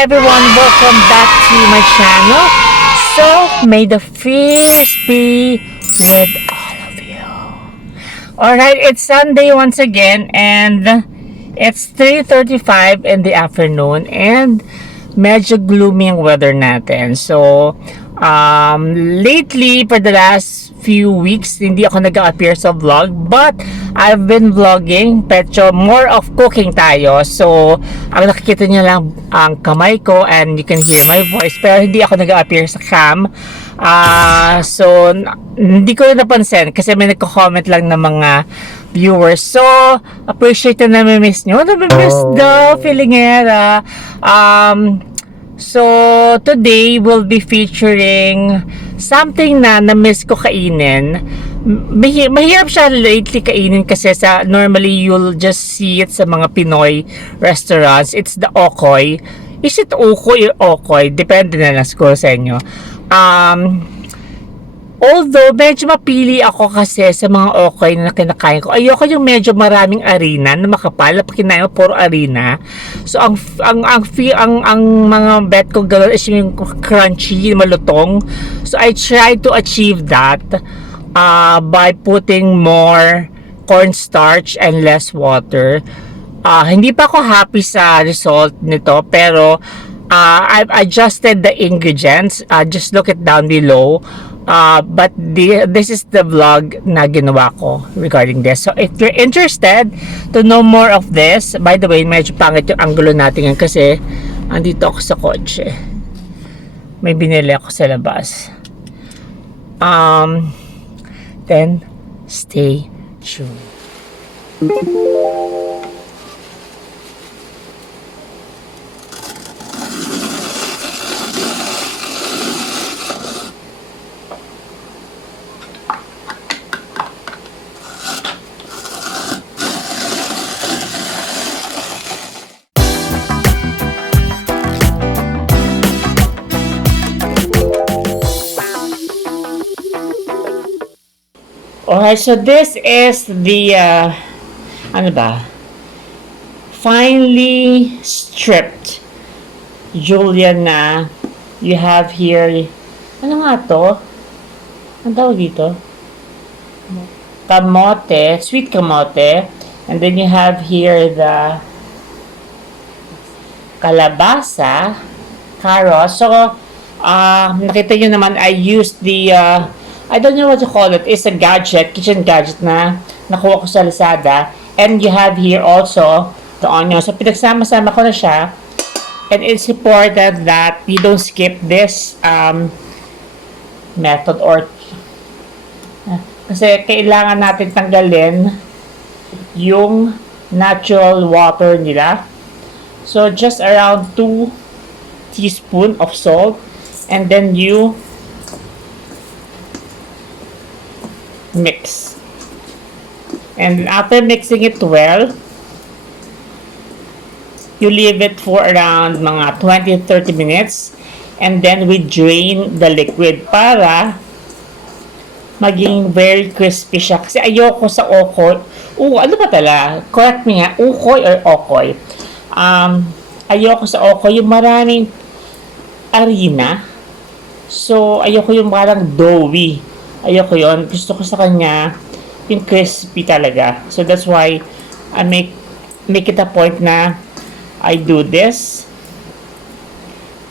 everyone, welcome back to my channel. So, may the fears be with all of you. Alright, it's Sunday once again and it's 3:35 in the afternoon and medyo gloomy ang weather natin. So, lately, for the last few weeks, hindi ako nag-appear sa vlog, but I've been vlogging, pero more of cooking tayo. So, ang nakikita niyo lang ang kamay ko and you can hear my voice, pero hindi ako nag-appear sa cam. So, hindi ko napansin kasi may nagko-comment lang ng mga viewers. So, appreciate na nami-miss nyo. Nami-miss the filingera. So, today we'll be featuring something na na-miss ko kainin. Mahirap siya lately kainin kasi normally you'll just see it sa mga Pinoy restaurants. It's the okoy. Is it okoy or okoy? Depende na lang siguro sa inyo. Although, medyo mapili ako kasi sa mga okoy na kinakain ko. Ayoko yung medyo maraming harina na makapal. Pag kinain mo, puro harina. So, ang mga bet ko gano'n is yung crunchy, malutong. So, I try to achieve that by putting more cornstarch and less water. Hindi pa ako happy sa result nito, pero I've adjusted the ingredients. Just look it down below. But this is the vlog na ginawa ko regarding this. So, if you're interested to know more of this, by the way, medyo pangit yung angulo natin yan kasi andito ako sa kotse. May binili ako sa labas. Then, stay tuned. Alright, so this is the, finely stripped julienne na you have here. Ano nga to? Ang tawag dito? Kamote, sweet kamote. And then you have here the kalabasa, carrots. So, nakita nyo naman, I used the, I don't know what to call it. It's a gadget, kitchen gadget na nakuha ko sa Lazada. And you have here also the onion. So, pinagsama-sama ko na siya. And it's important that you don't skip this method or kasi kailangan natin tanggalin yung natural water nila. So, just around 2 teaspoons of salt. And then you mix. And after mixing it well, you leave it for around mga 20-30 minutes. And then we drain the liquid para maging very crispy siya. Kasi ayoko sa okoy. Ano ba tala? Correct me nga. Ukoy or okoy? Ayoko sa okoy yung maraming harina. So, ayoko yung parang doughy. Ayoko yun. Gusto ko sa kanya yung crispy talaga. So, that's why I make it a point na I do this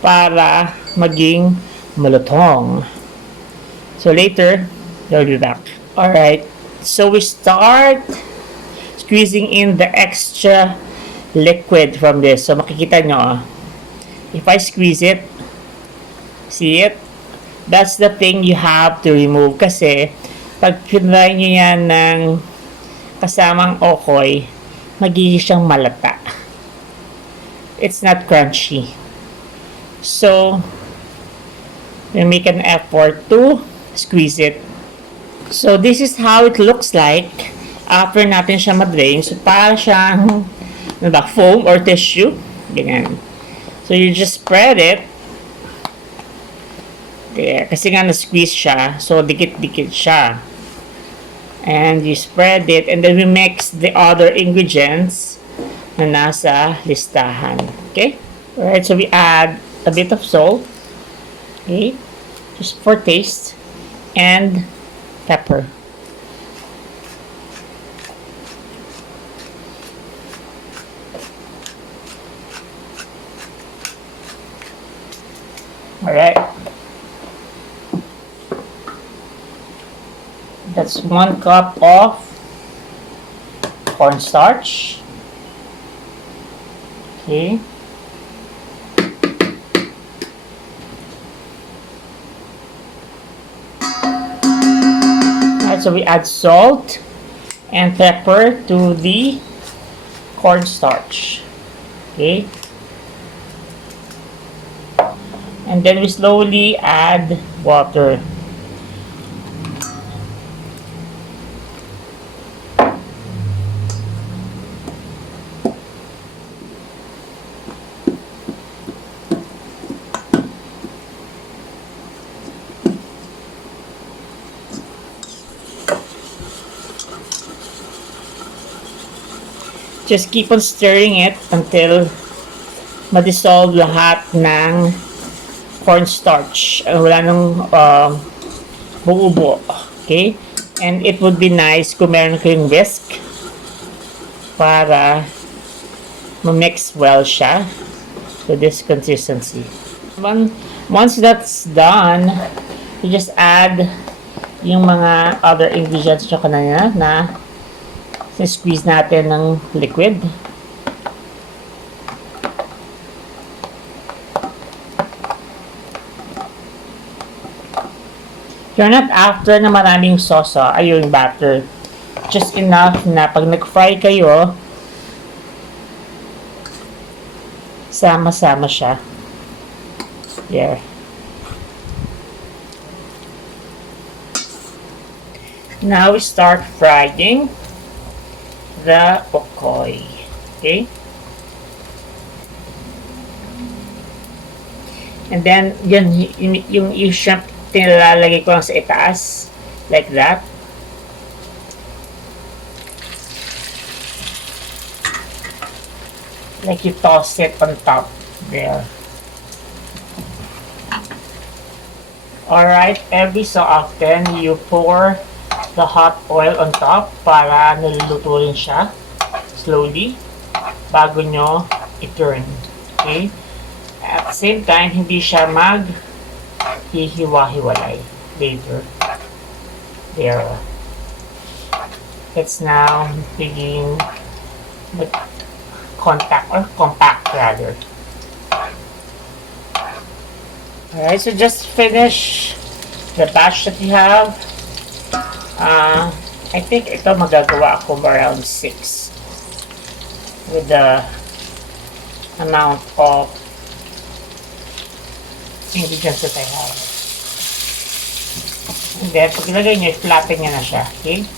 para maging malutong. So, later, I'll be back. Alright. So, we start squeezing in the extra liquid from this. So, makikita nyo, if I squeeze it, see it? That's the thing you have to remove kasi pag pinray nyo yan ng kasamang okoy, magiging siyang malata. It's not crunchy. So, you make an effort to squeeze it. So, this is how it looks like after natin siya madrain. So, para siyang foam or tissue. Ganyan. So, you just spread it. Kasi nga na-squeeze siya, so dikit-dikit siya. And you spread it, and then we mix the other ingredients na nasa listahan. Okay? Alright, so we add a bit of salt, okay, just for taste, and pepper. Alright, that's 1 cup of cornstarch. Okay. Alright, so we add salt and pepper to the cornstarch. Okay. And then we slowly add water. Just keep on stirring it until ma-dissolve lahat ng cornstarch. Wala nang buo-buo. Okay? And it would be nice kung meron kayong whisk para ma-mix well siya to this consistency. Once that's done, you just add yung mga other ingredients nyo kanina na squeeze natin ng liquid. You're not after na maraming sauce, yung batter. Just enough na pag nag-fry kayo, sama-sama siya. There. Now we start frying the okoy. Okay? And then, yung shrimp nilalagay ko lang sa itaas. Like that. Like you toss it on top. There. Alright, every so often, you pour the hot oil on top para naluluto rin siya slowly bago nyo i-turn. Okay? At the same time, hindi siya hihiwa-hiwalay later. There. It's now beginning with contact or compact rather. Alright, so just finish the batch that you have. I think ito magagawa ako around 6 with the amount of ingredients that I have. And then, pag ilagay nyo, i-flatten nyo na siya. Okay?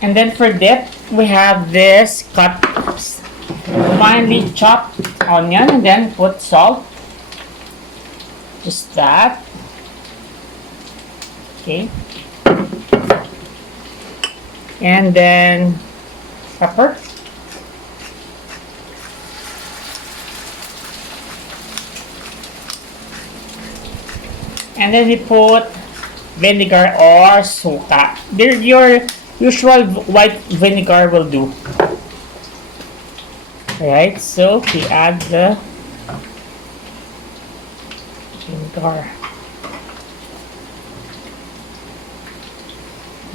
And then for dip, we have this cut finely chopped onion, and then put salt. Just that. Okay. And then pepper. And then we put vinegar or suka. Your usual white vinegar will do. Alright, so we add the vinegar.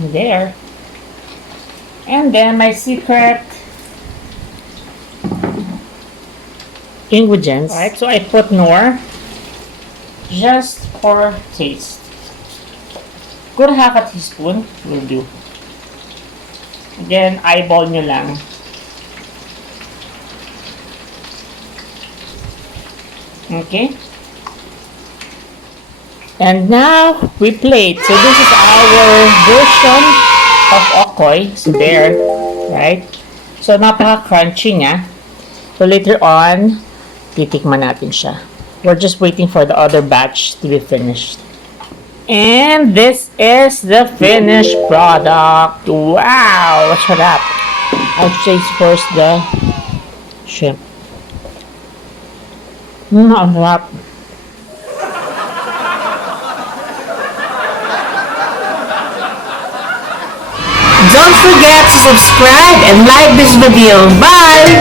There. And then my secret ingredients. Alright, so I put Knorr just for taste. Good half a teaspoon will do. Again, eyeball nyo lang. Okay. And now we plate. So this is our version of okoy. So there, right? So napaka-crunchy niya. So later on, titikman natin siya. We're just waiting for the other batch to be finished. And this is the finished product. Wow, what's that? I'll taste first the shrimp. Ang sarap. Don't forget to subscribe and like this video. Bye!